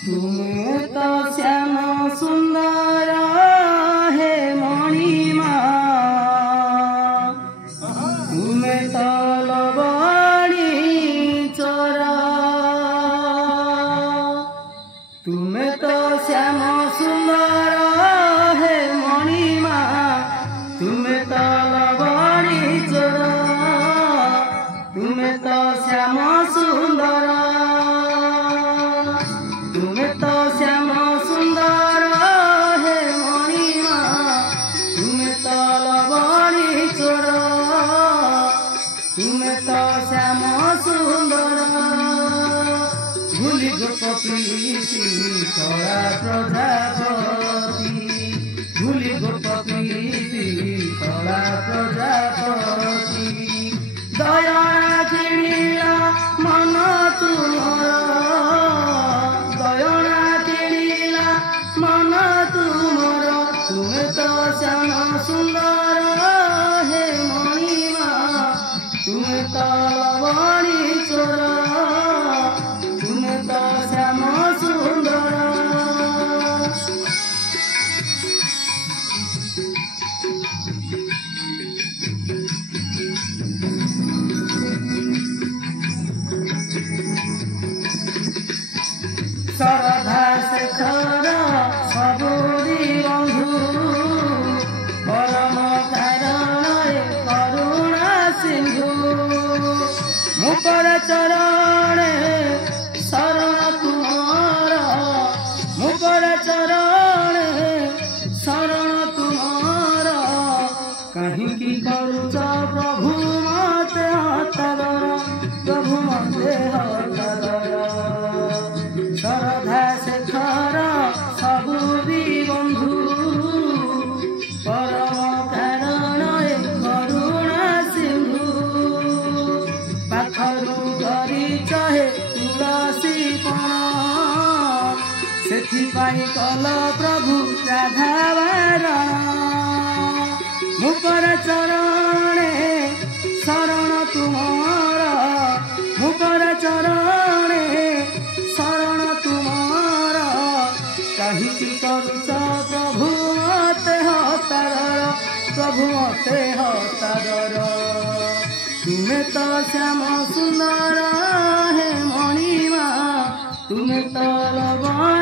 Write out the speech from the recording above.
तुम्हें तो श्याम सुंदर है मणिमा, तुम्हें तो लवणी चोरा, तुम्हें तो श्याम सुंदर है मणिमा, तुम्हें तो लवणी चोरा, तुम्हें तो श्याम सुंदर, तुम्हें तो श्याम सुंदर है मणिमा, तुम्हें तो लवणी चोरा, तुम्हें तो श्याम सुंदर। भूली गोप प्रीति कला प्रजापति, भूली गोप प्रीति कला प्रजापति, दया किणिया मन तुमर, दया किणिया मन तुमर, तुम्हें तो श्याम सुंदर है मणिमा, तुम्हें तो लवणी चोरा, तुम्हें तो श्याम सुंदर। श्रद्धा शेखर सबुरी बंधु, परम कारण करुणा सिंधु, मुकर चरण शरण तुम्हार, मुकर चरण शरण तुम्हार, कहीं की करुच प्रभु मते हतर, प्रभु मते हतर। श्रद्धा शेखर सबुरी बंधु, परम कारण करुणा सिंधु, पाखरु धरी चाहे तुलसी पण, सेथिपाई कल प्रभु राधा बारण, मुकर चरण शरण तुमार, मुकर चरण शरण तुमार, कहीं करुच प्रभु मते हतर, प्रभु मते हतर। तुम्हें तो श्याम सुंदर है मणिमा, तुम्हें तो लवणी